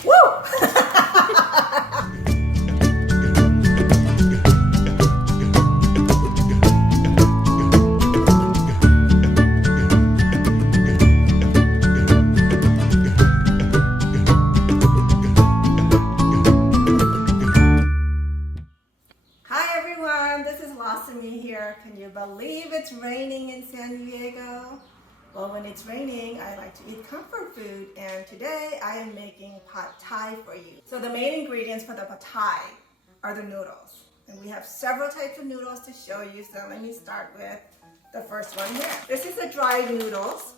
Hi everyone, this is Lasami here. Can you believe it's raining in San Diego? Well, when it's raining, I like to eat comfort food, and today I am making pad thai for you. So the main ingredients for the pad thai are the noodles. And we have several types of noodles to show you, so let me start with the first one here. This is the dried noodles.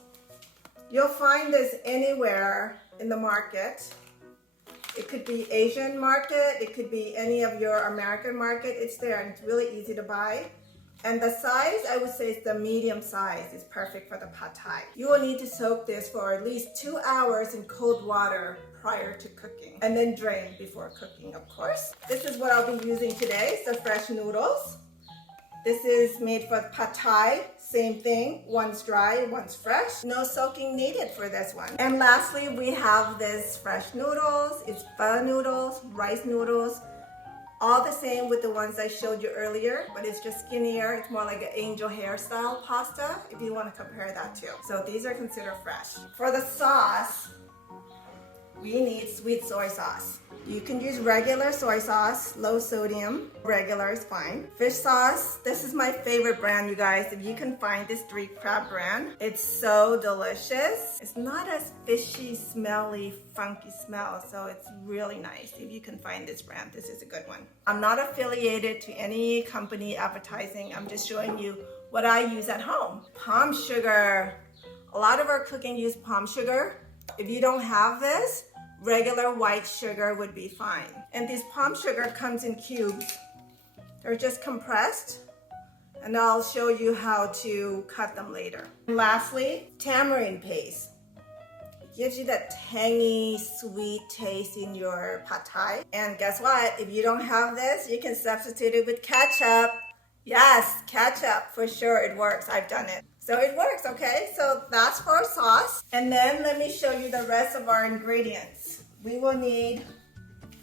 You'll find this anywhere in the market. It could be Asian market, it could be any of your American market. It's there and it's really easy to buy. And the size, I would say, is the medium size. Is perfect for the pad thai. You will need to soak this for at least 2 hours in cold water prior to cooking, and then drain before cooking, of course. This is what I'll be using today, so fresh noodles. This is made for pad thai, same thing, one's dry, one's fresh. No soaking needed for this one. And lastly, we have this fresh noodles. It's pho noodles, rice noodles, all the same with the ones I showed you earlier, but it's just skinnier. It's more like an angel hair style pasta, if you want to compare that to. So these are considered fresh. For the sauce, we need sweet soy sauce. You can use regular soy sauce, low sodium. Regular is fine. Fish sauce, this is my favorite brand, you guys. If you can find this street crab brand, it's so delicious. It's not as fishy, smelly, funky smell, so it's really nice. If you can find this brand, this is a good one. I'm not affiliated to any company advertising. I'm just showing you what I use at home. Palm sugar. A lot of our cooking use palm sugar. If you don't have this, regular white sugar would be fine. And this palm sugar comes in cubes. They're just compressed, and I'll show you how to cut them later. And lastly, tamarind paste. It gives you that tangy, sweet taste in your pad thai. And guess what? If you don't have this, you can substitute it with ketchup. Yes, ketchup, for sure it works. I've done it. So it works, okay? So that's for our sauce. And then let me show you the rest of our ingredients. We will need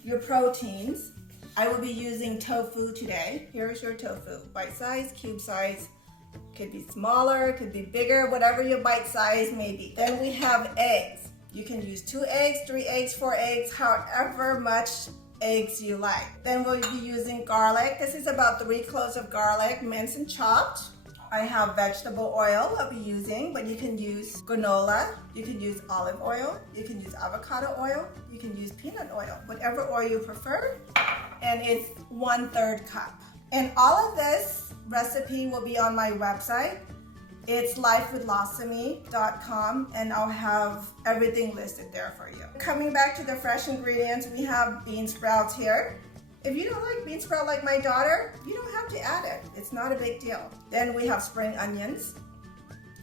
your proteins. I will be using tofu today. Here's your tofu, bite size, cube size. Could be smaller, could be bigger, whatever your bite size may be. Then we have eggs. You can use 2 eggs, 3 eggs, 4 eggs, however much eggs you like. Then we'll be using garlic. This is about 3 cloves of garlic, minced and chopped. I have vegetable oil I'll be using, but you can use granola, you can use olive oil, you can use avocado oil, you can use peanut oil, whatever oil you prefer. And it's 1/3 cup. And all of this recipe will be on my website. It's lifewithlasami.com, and I'll have everything listed there for you. Coming back to the fresh ingredients, we have bean sprouts here. If you don't like bean sprout like my daughter, you don't have to add it. It's not a big deal. Then we have spring onions.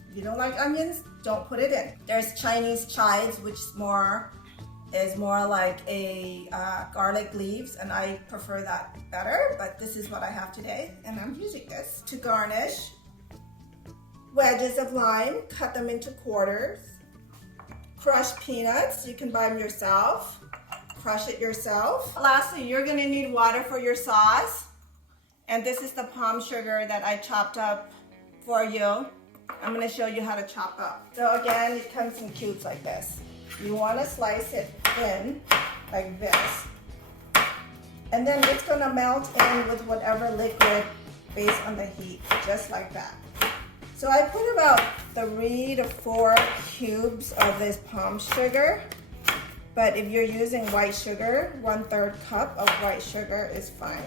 If you don't like onions, don't put it in. There's Chinese chives, which is more like a garlic leaves, and I prefer that better, but this is what I have today, and I'm using this. To garnish, wedges of lime, cut them into quarters. Crushed peanuts, you can buy them yourself. Crush it yourself. Lastly, you're gonna need water for your sauce. And this is the palm sugar that I chopped up for you. I'm gonna show you how to chop up. So again, it comes in cubes like this. You wanna slice it thin, like this. And then it's gonna melt in with whatever liquid based on the heat, just like that. So I put about 3 to 4 cubes of this palm sugar. But if you're using white sugar, 1/3 cup of white sugar is fine.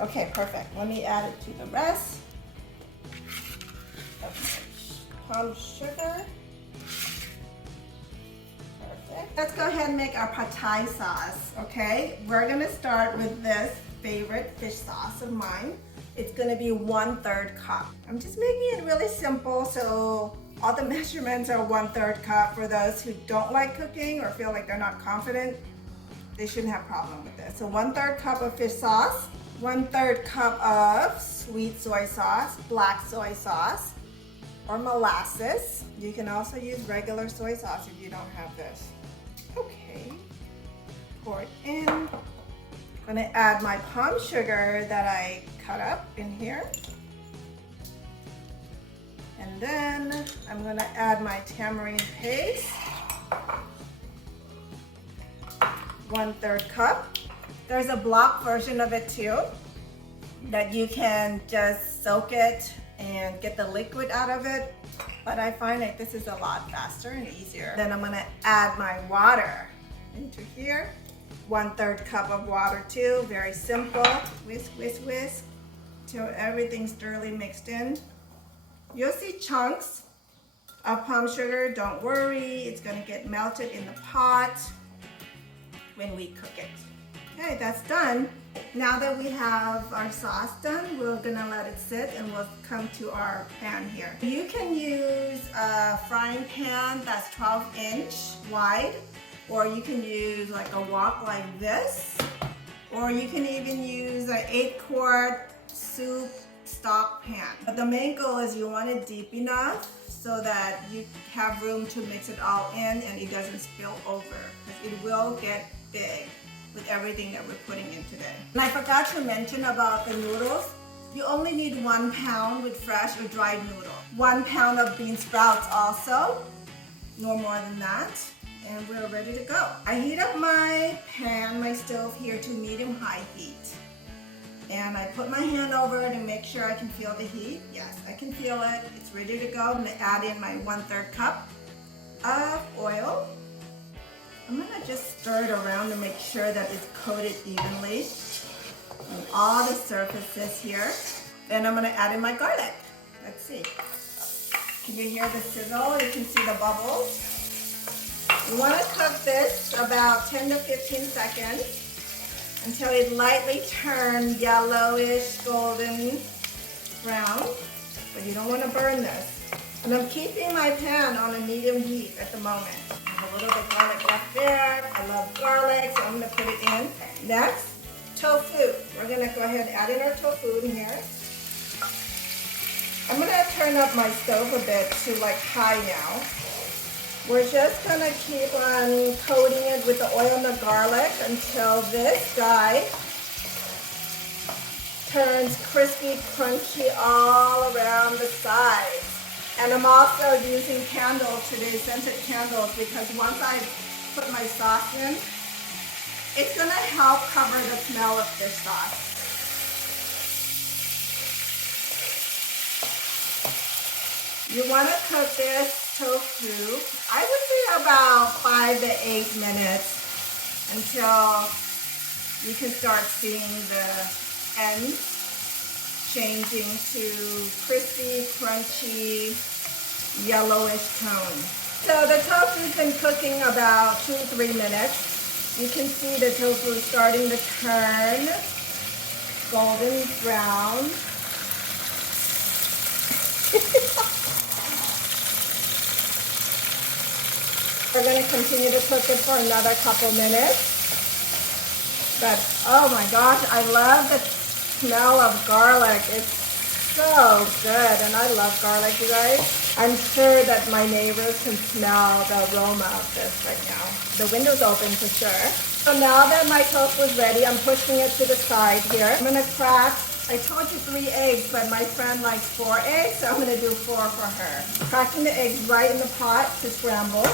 Okay, perfect. Let me add it to the rest of palm sugar. Perfect. Let's go ahead and make our pad thai sauce, okay? We're gonna start with this favorite fish sauce of mine. It's gonna be 1/3 cup. I'm just making it really simple, so all the measurements are 1/3 cup. For those who don't like cooking or feel like they're not confident, they shouldn't have a problem with this. So 1/3 cup of fish sauce, 1/3 cup of sweet soy sauce, black soy sauce, or molasses. You can also use regular soy sauce if you don't have this. Okay. pour it in. I'm gonna add my palm sugar that I cut up in here. And then I'm gonna add my tamarind paste. 1/3 cup. There's a block version of it too, that you can just soak it and get the liquid out of it. But I find that this is a lot faster and easier. Then I'm gonna add my water into here. 1/3 cup of water too, very simple. Whisk, whisk, whisk, till everything's thoroughly mixed in. You'll see chunks of palm sugar, don't worry, it's gonna get melted in the pot when we cook it. Okay, that's done. Now that we have our sauce done, we're gonna let it sit and we'll come to our pan here. You can use a frying pan that's 12-inch wide, or you can use like a wok like this, or you can even use an 8-quart soup stock pan. But the main goal is you want it deep enough so that you have room to mix it all in and it doesn't spill over, because it will get big with everything that we're putting in today. And I forgot to mention about the noodles. You only need 1 pound with fresh or dried noodle. 1 pound of bean sprouts also, no more than that. And we're ready to go. I heat up my pan, my stove here to medium-high heat. And I put my hand over it to make sure I can feel the heat. Yes, I can feel it. It's ready to go. I'm gonna add in my 1/3 cup of oil. I'm gonna just stir it around to make sure that it's coated evenly on all the surfaces here. Then I'm gonna add in my garlic. Let's see. Can you hear the sizzle? You can see the bubbles. You wanna cook this about 10 to 15 seconds until it lightly turns yellowish golden brown, but you don't wanna burn this. And I'm keeping my pan on a medium heat at the moment. I have a little bit of garlic left there. I love garlic, so I'm gonna put it in. Next, tofu. We're gonna go ahead and add in our tofu in here. I'm gonna turn up my stove a bit to like high now. We're just gonna keep on coating it with the oil and the garlic until this guy turns crispy, crunchy all around the sides. And I'm also using candles today, scented candles, because once I put my sauce in, it's gonna help cover the smell of this sauce. You wanna cook this tofu, I would say about 5 to 8 minutes until you can start seeing the ends changing to crispy, crunchy, yellowish tone. So the tofu's been cooking about 2 to 3 minutes. You can see the tofu is starting to turn golden brown. We're going to continue to cook it for another couple minutes. But oh my gosh, I love the smell of garlic. It's so good, and I love garlic, you guys. I'm sure that my neighbors can smell the aroma of this right now. The window's open for sure. So now that my tofu is ready, I'm pushing it to the side here. I'm gonna crack, I told you 3 eggs, but my friend likes 4 eggs, so I'm gonna do 4 for her. Cracking the eggs right in the pot to scramble.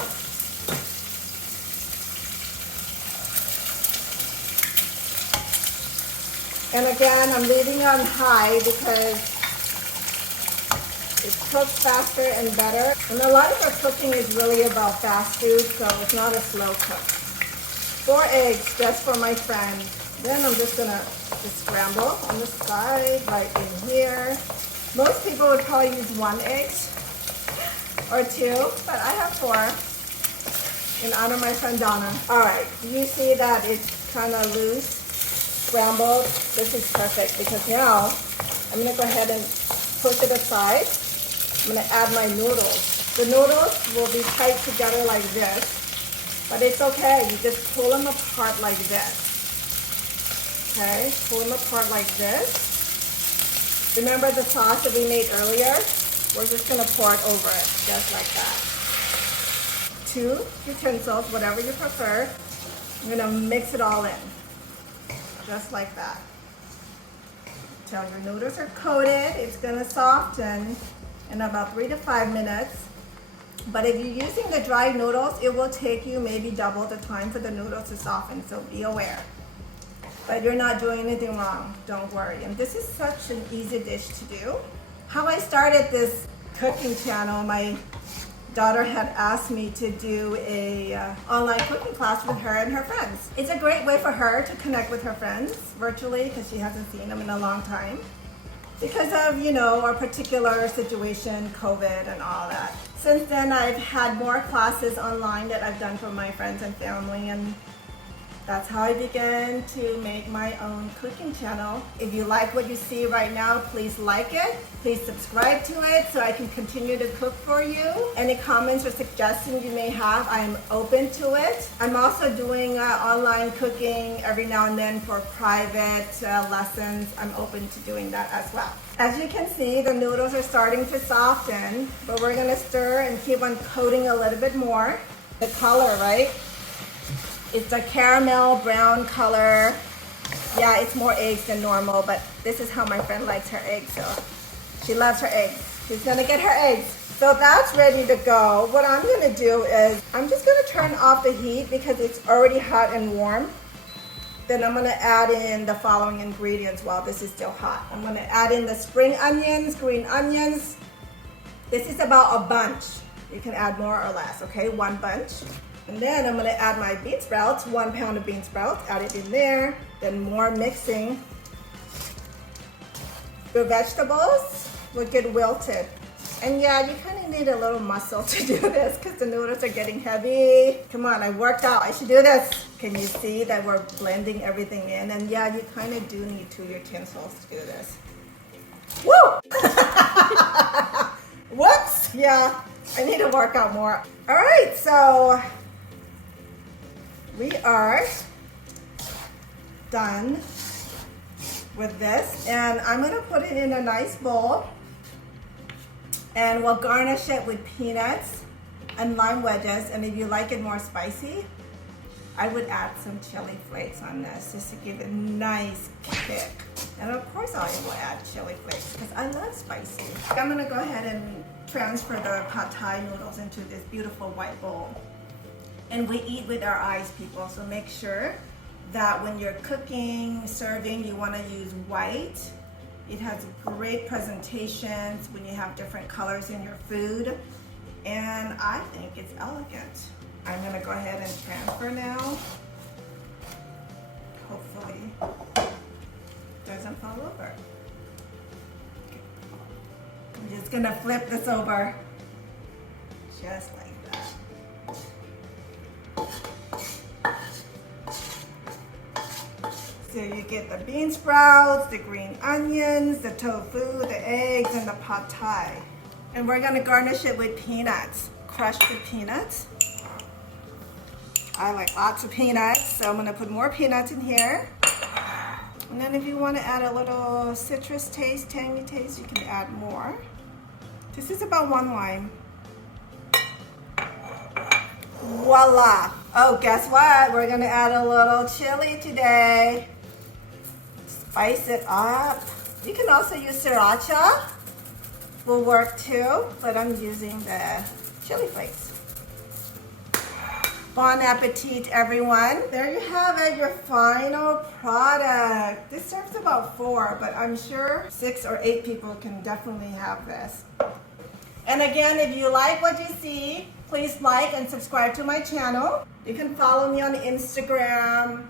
And again, I'm leaving it on high because it cooks faster and better. And a lot of our cooking is really about fast food, so it's not a slow cook. 4 eggs just for my friend. Then I'm just gonna scramble on the side, right in here. Most people would probably use 1 egg or 2, but I have 4 in honor of my friend Donna. All right, you see that it's kind of loose, scrambled. This is perfect because now I'm gonna go ahead and push it aside. I'm gonna add my noodles. The noodles will be tight together like this, but it's okay. You just pull them apart like this. Okay, pull them apart like this. Remember the sauce that we made earlier? We're just gonna pour it over it, just like that. 2 utensils, whatever you prefer. I'm gonna mix it all in, just like that. Till your noodles are coated, it's gonna soften in about 3 to 5 minutes. But if you're using the dried noodles, it will take you maybe double the time for the noodles to soften, so be aware. But you're not doing anything wrong, don't worry. And this is such an easy dish to do. How I started this cooking channel, my daughter had asked me to do a online cooking class with her and her friends. It's a great way for her to connect with her friends virtually because she hasn't seen them in a long time. Because of, you know, our particular situation, COVID and all that. Since then, I've had more classes online that I've done for my friends and family, and that's how I began to make my own cooking channel. If you like what you see right now, please like it. Please subscribe to it so I can continue to cook for you. Any comments or suggestions you may have, I am open to it. I'm also doing online cooking every now and then for private lessons. I'm open to doing that as well. As you can see, the noodles are starting to soften, but we're gonna stir and keep on coating a little bit more. The color, right? It's a caramel brown color. Yeah, it's more eggs than normal, but this is how my friend likes her eggs, so she loves her eggs. She's gonna get her eggs. So that's ready to go. What I'm gonna do is, I'm just gonna turn off the heat because it's already hot and warm. Then I'm gonna add in the following ingredients while this is still hot. I'm gonna add in the spring onions, green onions. This is about a bunch. You can add more or less, okay? 1 bunch. And then I'm gonna add my bean sprouts, 1 pound of bean sprouts, add it in there. Then more mixing. The vegetables will get wilted. And yeah, you kind of need a little muscle to do this because the noodles are getting heavy. Come on, I worked out, I should do this. Can you see that we're blending everything in? And yeah, you kind of do need 2 utensils to do this. Woo! Whoops, yeah, I need to work out more. All right, so we are done with this, and I'm gonna put it in a nice bowl, and we'll garnish it with peanuts and lime wedges. And if you like it more spicy, I would add some chili flakes on this just to give it a nice kick. And of course I will add chili flakes because I love spicy. I'm gonna go ahead and transfer the pad thai noodles into this beautiful white bowl. And we eat with our eyes, people, so make sure that when you're cooking, serving, you want to use white. It has great presentations when you have different colors in your food, and I think it's elegant. I'm going to go ahead and transfer now. Hopefully it doesn't fall over. Okay. I'm just going to flip this over, just like that. So you get the bean sprouts, the green onions, the tofu, the eggs, and the pad thai. And we're gonna garnish it with peanuts, crushed peanuts. I like lots of peanuts, so I'm gonna put more peanuts in here. And then if you wanna add a little citrus taste, tangy taste, you can add more. This is about 1 lime. Voila! Oh, guess what? We're gonna add a little chili today. Spice it up. You can also use sriracha. Will work too, but I'm using the chili flakes. Bon appetit, everyone. There you have it, your final product. This serves about 4, but I'm sure 6 or 8 people can definitely have this. And again, if you like what you see, please like and subscribe to my channel. You can follow me on Instagram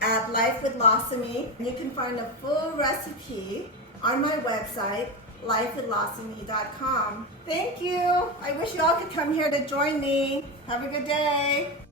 at Life with Losami. You can find a full recipe on my website, lifewithlosami.com. Thank you. I wish you all could come here to join me. Have a good day.